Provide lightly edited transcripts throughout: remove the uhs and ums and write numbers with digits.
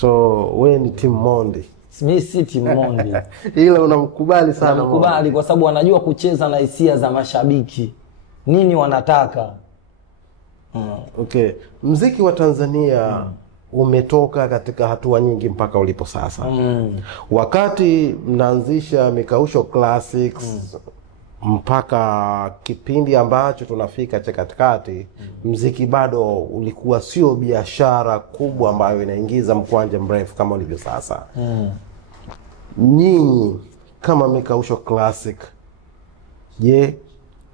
So wewe ni Team Mondi? Mimi si Team Mondi. Ila unamkubali sana. Namkubali kwa sababu anajua kucheza na hisia za mashabiki. Nini wanataka? Okay. Muziki wa Tanzania umetoka katika hatua nyingi mpaka ulipo sasa. Wakati mnaanzisha Mikausho Classics mpaka kipindi ambacho tunafika cha katikati, muziki bado ulikuwa sio biashara kubwa ambayo inaingiza mkwanja mrefu kama ulivyo sasa. Nyinyi kama Mikausho Classic, je,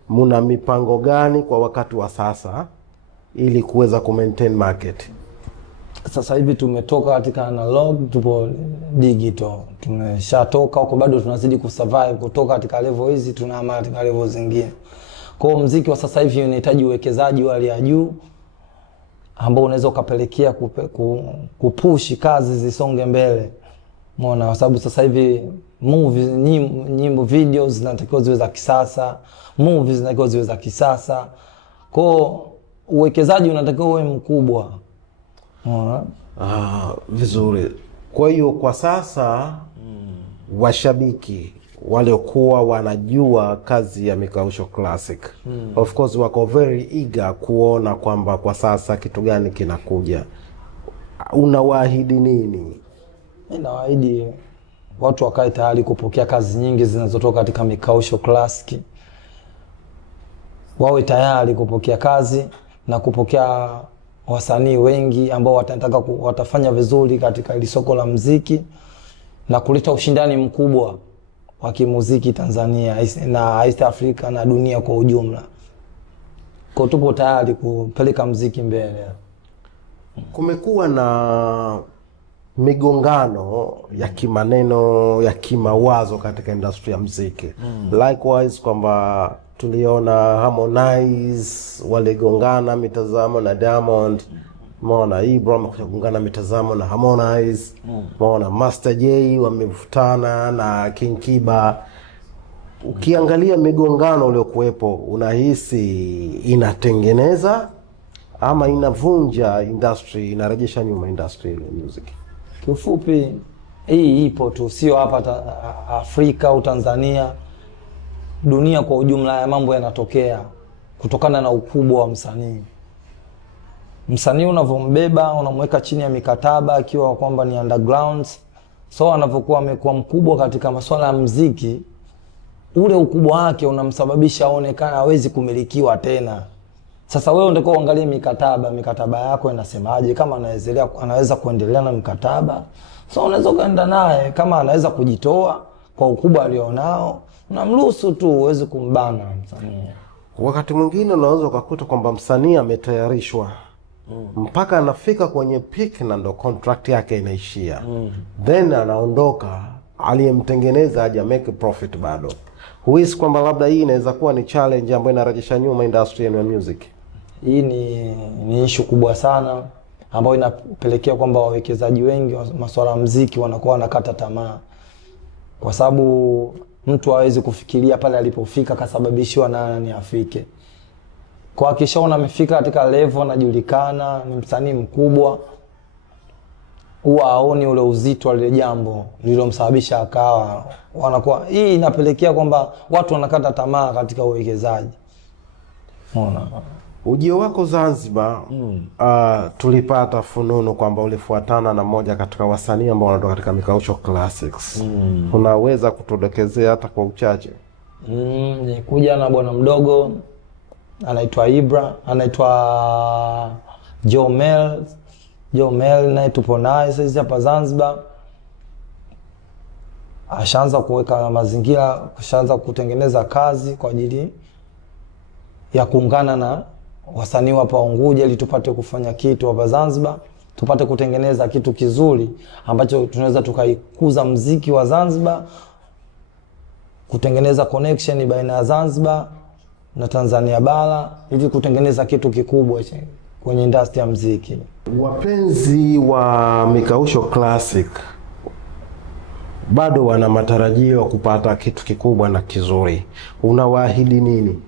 muna mipango gani kwa wakati wa sasa ili kuweza ku-maintain market? Sasa hivi tumetoka katika analog, tupo digital. Tumeshatoka huko, bado tunazidi kusurvive kutoka katika level hizi tunahama katika level zingine. Kwa hiyo muziki wa sasa hivi unahitaji uwekezaji wa hali ya juu ambao unaweza ukapelekea kupush kazi zisonge mbele. Umeona, kwa sababu sasa hivi movies, nyimbo, videos zinatakiwa ziwe za kisasa, movies zinatakiwa ziwe za kisasa. Kwa hiyo uwekezaji unatakiwa uwe mkubwa. Vizuri. Kwa hiyo kwa sasa washabiki waliokuwa wanajua kazi ya Mikausho Classic of course wako very eager kuona kwamba kwa sasa kitu gani kinakuja. Unawaahidi nini? Ninawaahidi watu wakae tayari kupokea kazi nyingi zinazotoka katika Mikausho Classic. Wawe tayari kupokea kazi na kupokea wasanii wengi ambao watafanya vizuri katika ile soko la muziki na kuleta ushindani mkubwa wa kimuziki Tanzania na East Africa na dunia kwa ujumla. Kwa tupo tayari kupeleka muziki mbele. Kumekuwa na migongano ya kimaneno, ya kimawazo katika industry ya muziki. Likewise kwamba tuliona Harmonize waligongana mitazamo na Diamond. Umeona Ibra wakagongana mitazamo na Harmonize. Umeona Master J wamevutana na King Kiba. Ukiangalia migongano iliyokuwepo, unahisi inatengeneza ama inavunja industry, inarejesha nyuma industry ya music? Kiufupi hii ipo tu, sio hapa Afrika au Tanzania, dunia kwa ujumla ya mambo yanatokea kutokana na ukubwa wa msanii. Msanii unavombeba, unamweka chini ya mikataba akiwa kwamba ni underground, so anavyokuwa amekuwa mkubwa katika masuala ya muziki, ule ukubwa wake unamsababisha aonekane hawezi kumilikiwa tena. Sasa wewe ndiko uangalie mikataba yako inasemaje, kama anaweza kuendelea na mkataba, so unaweza kaenda naye. Kama anaweza kujitoa kwa ukubwa alionao, unamruhusu tu, uweze kumbana msanii. Wakati mwingine unaweza kukuta kwamba msanii ametayarishwa mpaka anafika kwenye peak na ndo contract yake inaishia. Then anaondoka, aliyemtengeneza haja make profit bado. Huisi kwamba labda hii inaweza kuwa ni challenge ambayo inarejesha nyuma industry ya music? Hii ni issue kubwa sana ambayo inapelekea kwamba wawekezaji wengi wa masuala ya muziki wanakuwa wanakata tamaa. Kwa sababu mtu hawezi kufikiria pale alipofika kasababishiwa na nani afike. Kwa akishaona amefika katika level, anajulikana, ni msanii mkubwa, huwa haoni ule uzito wa lile jambo lililomsababisha akawa wanakuwa. Hii inapelekea kwamba watu wanakata tamaa katika uwekezaji. Unaona? Ujio wako Zanzibar, tulipata fununu kwamba ulifuatana na moja katika wasanii ambao wanatoka katika Mikausho Classics. Unaweza kutudokezea hata kwa uchache? Nikuja na bwana mdogo anaitwa Ibra, anaitwa Jomel naye tupo naye sasa hapa Zanzibar. Ashaanza kuweka mazingira, kushaanza kutengeneza kazi kwa ajili ya kuungana na wasanii hapa Unguja ili tupate kufanya kitu hapa Zanzibar, tupate kutengeneza kitu kizuri ambacho tunaweza tukaikuza muziki wa Zanzibar, kutengeneza connection baina ya Zanzibar na Tanzania bara ili kutengeneza kitu kikubwa kwenye industry ya muziki. Wapenzi wa Mikausho Classic bado wana matarajio kupata kitu kikubwa na kizuri. Unawaahidi nini?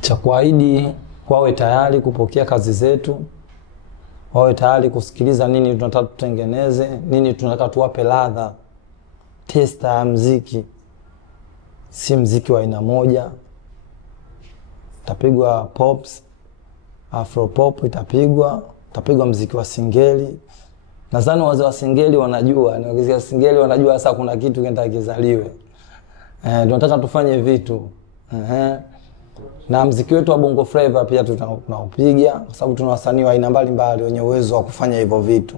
Cha kuahidi, wawe tayari kupokea kazi zetu wawe tayari kusikiliza nini tunataka tutengeneze, nini tunataka tuwape ladha, testa ya mziki. Si mziki wa aina moja. Itapigwa pops, afro pop itapigwa mziki wa singeli. Nadhani wazee wa singeli wanajua, na wakisikia singeli wanajua sasa kuna kitu kinataka kizaliwe. Tunataka tufanye vitu. Na mziki wetu wa Bongo Flava pia tunaupiga kwa sababu tuna wasanii wa aina mbalimbali wenye uwezo wa kufanya hivyo vitu.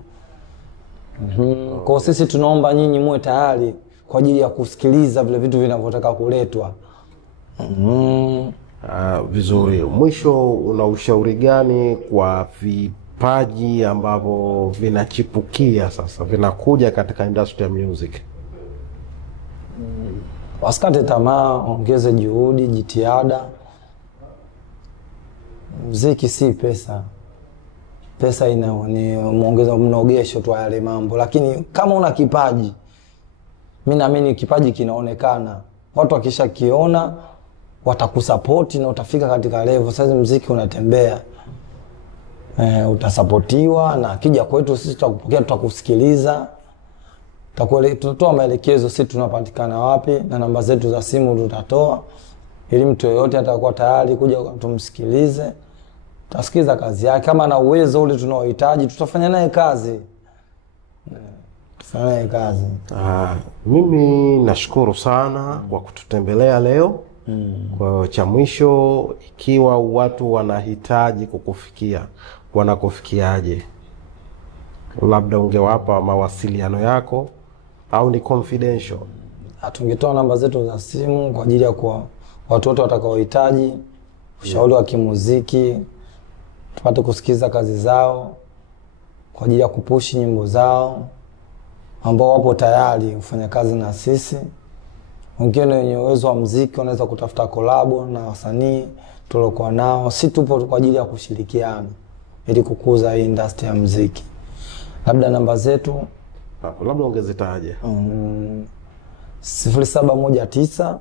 Kwa sisi tunaomba nyinyi muwe tayari kwa ajili ya kusikiliza vile vitu vinavyotaka kuletwa. Vizuri. Mwisho, una ushauri gani kwa vipaji ambavyo vinachipukia sasa, vinakuja katika industry ya music? Wasikate tamaa, ongeze juhudi, jitihada. Muziki si pesa. Pesa ni muongeza mnogesho tu yale mambo, lakini kama una kipaji, mimi naamini kipaji kinaonekana. Watu wakishakiona watakusupport na utafika katika level. Sasa muziki unatembea. Utasapotiwa na kija kwetu sisi tutakupokea, tutakusikiliza. Tutatoa maelekezo sisi tunapatikana wapi na namba zetu za simu tutatoa, ili mtu yeyote atakuwa tayari kuja tumsikilize. Tutasikiza kazi yake, kama na uwezo ule tunaohitaji tutafanya naye kazi. Mimi nashukuru sana kwa kututembelea leo. Kwa cha mwisho, ikiwa watu wanahitaji kukufikia, wanakufikiaje? Labda ungewapa mawasiliano yako au ni confidential? Tungetoa namba zetu za simu kwa ajili ya kwa watu wote watakaohitaji ushauri wa kimuziki, tupate kusikiza kazi zao kwa ajili ya kupushi nyimbo zao, ambao wapo tayari kufanya kazi na sisi. Wengine wenye uwezo wa muziki wanaweza kutafuta kolabo na wasanii tuliokuwa nao. Si tupo kwa ajili ya kushirikiana ili kukuza hii industry ya muziki. Labda namba zetu labda ongezitaje? 0719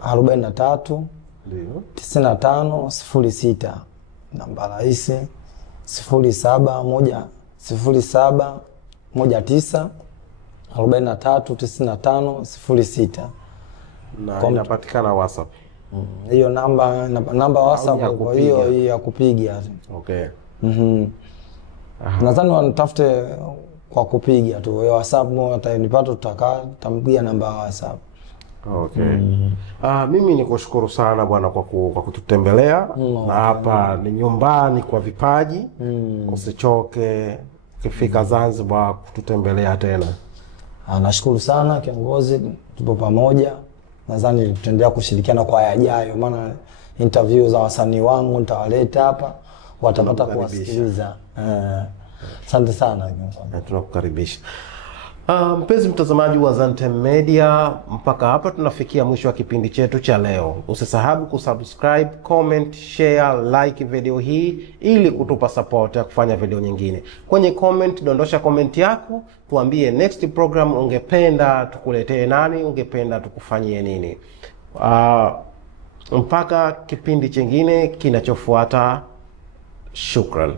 43 95 06. Namba rahisi 0719 43 95 06. Na inapatikana WhatsApp. Hiyo namba WhatsApp, kwa hiyo ya kupiga. Okay. Nadhani wanitafute kwa kupiga tu. Hiyo WhatsApp atanipata, tutampigia namba ya WhatsApp. Okay. Mimi nikushukuru sana bwana kwa kututembelea. Na hapa ni nyumbani kwa vipaji. Usichoke ukifika Zanzibar kututembelea tena. Nashukuru sana kiongozi, tupo pamoja. Nadhani tutaendelea kushirikiana kwa yajayo, maana interview za wasanii wangu nitawaleta hapa, watapata kuwasikiliza. Asante sana. Tunakukaribisha. Mpenzi mtazamaji wa Zantime Media, mpaka hapa tunafikia mwisho wa kipindi chetu cha leo. Usisahau kusubscribe, comment, share, like video hii ili kutupa support ya kufanya video nyingine. Kwenye comment, dondosha comment yako, tuambie next program ungependa tukuletee nani, ungependa tukufanyie nini. Mpaka kipindi chingine kinachofuata. Shukran.